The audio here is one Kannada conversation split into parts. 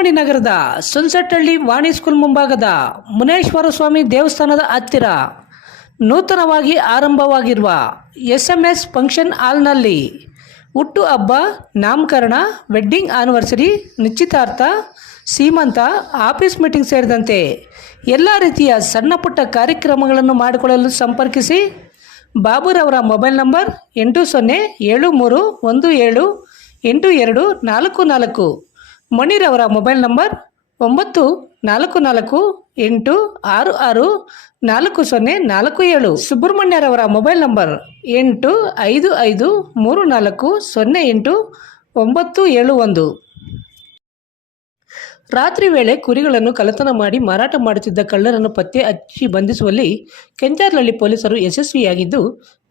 ನಗರದ ಸುನ್ಸೆಟ್ಟಹಳ್ಳಿ ವಾಣಿ ಸ್ಕೂಲ್ ಮುಂಭಾಗದ ಮುನೇಶ್ವರ ಸ್ವಾಮಿ ದೇವಸ್ಥಾನದ ಹತ್ತಿರ ನೂತನವಾಗಿ ಆರಂಭವಾಗಿರುವ ಎಸ್ ಎಂ ಎಸ್ ಫಂಕ್ಷನ್ ಹಾಲ್ನಲ್ಲಿ ಹುಟ್ಟು ಹಬ್ಬ, ನಾಮಕರಣ, ವೆಡ್ಡಿಂಗ್ ಆನಿವರ್ಸರಿ, ನಿಶ್ಚಿತಾರ್ಥ, ಸೀಮಂತ, ಆಫೀಸ್ ಮೀಟಿಂಗ್ ಸೇರಿದಂತೆ ಎಲ್ಲ ರೀತಿಯ ಸಣ್ಣ ಪುಟ್ಟ ಕಾರ್ಯಕ್ರಮಗಳನ್ನು ಮಾಡಿಕೊಳ್ಳಲು ಸಂಪರ್ಕಿಸಿ ಬಾಬುರವರ ಮೊಬೈಲ್ ನಂಬರ್ ಎಂಟು ಸೊನ್ನೆ ಏಳು ಮೂರು ಒಂದು ಏಳು ಎಂಟು ಎರಡು ನಾಲ್ಕು ನಾಲ್ಕು ಮಣಿರವರ ಮೊಬೈಲ್ ನಂಬರ್ ಒಂಬತ್ತು ನಾಲ್ಕು ನಾಲ್ಕು ಎಂಟು ಆರು ಆರು ನಾಲ್ಕು ಸೊನ್ನೆ ನಾಲ್ಕು ಏಳು. ಸುಬ್ರಹ್ಮಣ್ಯರವರ ಮೊಬೈಲ್ ನಂಬರ್ ಎಂಟು ಐದು ಐದು ಮೂರು ನಾಲ್ಕು ಸೊನ್ನೆ ಎಂಟು ಒಂಬತ್ತು ಏಳು ಒಂದು. ರಾತ್ರಿ ವೇಳೆ ಕುರಿಗಳನ್ನು ಕಲತನ ಮಾಡಿ ಮಾರಾಟ ಮಾಡುತ್ತಿದ್ದ ಕಳ್ಳರನ್ನು ಪತ್ತೆ ಹಚ್ಚಿ ಬಂಧಿಸುವಲ್ಲಿ ಕೆಂಚಾರ್ಲಹಳ್ಳಿ ಪೊಲೀಸರು ಯಶಸ್ವಿಯಾಗಿದ್ದು,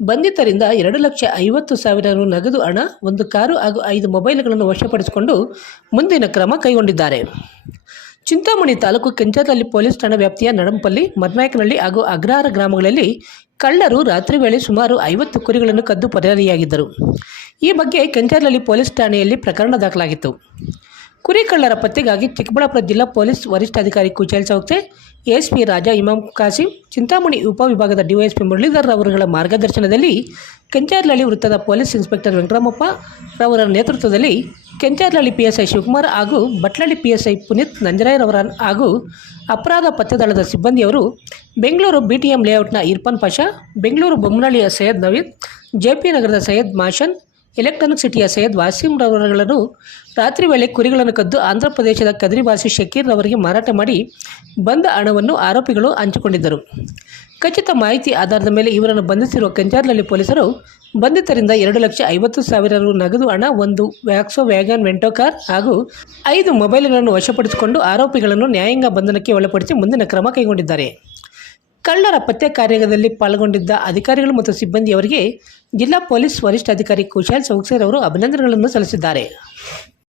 ಬಂಧಿತರಿಂದ ಎರಡು ಲಕ್ಷ ಐವತ್ತು ಸಾವಿರ ರು ನಗದು ಹಣ, ಒಂದು ಕಾರು ಹಾಗೂ ಐದು ಮೊಬೈಲ್ಗಳನ್ನು ವಶಪಡಿಸಿಕೊಂಡು ಮುಂದಿನ ಕ್ರಮ ಕೈಗೊಂಡಿದ್ದಾರೆ. ಚಿಂತಾಮಣಿ ತಾಲೂಕು ಕೆಂಚಾರ್ಲಹಳ್ಳಿ ಪೊಲೀಸ್ ಠಾಣೆ ವ್ಯಾಪ್ತಿಯ ನಡಂಪಲ್ಲಿ ಮದ್ನಾಯಕನಹಳ್ಳಿ ಹಾಗೂ ಅಗ್ರಹಾರ ಗ್ರಾಮಗಳಲ್ಲಿ ಕಳ್ಳರು ರಾತ್ರಿ ವೇಳೆ ಸುಮಾರು ಐವತ್ತು ಕುರಿಗಳನ್ನು ಕದ್ದು ಪರಾರಿಯಾಗಿದ್ದರು. ಈ ಬಗ್ಗೆ ಕೆಂಚಾರ್ಲಹಳ್ಳಿ ಪೊಲೀಸ್ ಠಾಣೆಯಲ್ಲಿ ಪ್ರಕರಣ ದಾಖಲಾಗಿತ್ತು. ಕುರಿ ಕಳ್ಳರ ಪತ್ತೆಗಾಗಿ ಚಿಕ್ಕಬಳ್ಳಾಪುರ ಜಿಲ್ಲಾ ಪೊಲೀಸ್ ವರಿಷ್ಠಾಧಿಕಾರಿ ಕುಚೇಲ್ ಚೌಕ್ಸೆ ಎಎಸ್ಪಿ ರಾಜಾ ಇಮಾಮ್ ಕಾಸಿಂ, ಚಿಂತಾಮಣಿ ಉಪವಿಭಾಗದ ಡಿವೈಎಸ್ಪಿ ಮುರಳೀಧರ್ ಅವರುಗಳ ಮಾರ್ಗದರ್ಶನದಲ್ಲಿ ಕೆಂಚಾರ್ಲಹಳ್ಳಿ ವೃತ್ತದ ಪೊಲೀಸ್ ಇನ್ಸ್ಪೆಕ್ಟರ್ ವೆಂಕಟರಾಮಪ್ಪ ರವರ ನೇತೃತ್ವದಲ್ಲಿ ಕೆಂಚಾರ್ಲಹಳ್ಳಿ ಪಿಎಸ್ಐ ಶಿವಕುಮಾರ್ ಹಾಗೂ ಬಟ್ಲಹಳ್ಳಿ ಪಿಎಸ್ಐ ಪುನೀತ್ ನಂಜರಾಯರವರ ಹಾಗೂ ಅಪರಾಧ ಪತ್ತೆ ದಳದ ಸಿಬ್ಬಂದಿಯವರು ಬೆಂಗಳೂರು ಬಿಟಿಎಂ ಲೇಔಟ್ನ ಇರ್ಫಾನ್ ಪಾಷಾ, ಬೆಂಗಳೂರು ಬೊಮ್ಮನಹಳ್ಳಿಯ ಸೈಯದ್ ನವೀದ್ ಜೆಪಿ ನಗರದ ಸೈಯದ್ ಮಾಷನ್ ಎಲೆಕ್ಟ್ರಾನಿಕ್ ಸಿಟಿಯ ಸೈಯದ್ ವಾಸಿಂ ರವರುಗಳನ್ನು ರಾತ್ರಿ ವೇಳೆ ಕುರಿಗಳನ್ನು ಕದ್ದು ಆಂಧ್ರ ಪ್ರದೇಶದ ಕದ್ರಿವಾಸಿ ಶಕೀರ್ ರವರಿಗೆ ಮಾರಾಟ ಮಾಡಿ ಬಂದ ಹಣವನ್ನು ಆರೋಪಿಗಳು ಹಂಚಿಕೊಂಡಿದ್ದರು. ಖಚಿತ ಮಾಹಿತಿ ಆಧಾರದ ಮೇಲೆ ಇವರನ್ನು ಬಂಧಿಸಿರುವ ಕಂಜಾರ್ನಲ್ಲಿ ಪೊಲೀಸರು ಬಂಧಿತರಿಂದ ಎರಡು ಲಕ್ಷ ಐವತ್ತು ಸಾವಿರ ರು ನಗದು ಹಣ, ಒಂದು ವ್ಯಾಕ್ಸೋ ವ್ಯಾಗನ್ ವೆಂಟೋ ಕಾರ್ ಹಾಗೂ ಐದು ಮೊಬೈಲ್ಗಳನ್ನು ವಶಪಡಿಸಿಕೊಂಡು ಆರೋಪಿಗಳನ್ನು ನ್ಯಾಯಾಂಗ ಬಂಧನಕ್ಕೆ ಒಳಪಡಿಸಿ ಮುಂದಿನ ಕ್ರಮ ಕೈಗೊಂಡಿದ್ದಾರೆ. ಕಳ್ಳರ ಪತ್ತೆ ಕಾರ್ಯದಲ್ಲಿ ಪಾಲ್ಗೊಂಡಿದ್ದ ಅಧಿಕಾರಿಗಳು ಮತ್ತು ಸಿಬ್ಬಂದಿಯವರಿಗೆ ಜಿಲ್ಲಾ ಪೊಲೀಸ್ ವರಿಷ್ಠಾಧಿಕಾರಿ ಕುಶಾಲ್ ಸೌಕ್ಸೇರ್ ಅವರು ಅಭಿನಂದನೆಗಳನ್ನು ಸಲ್ಲಿಸಿದ್ದಾರೆ.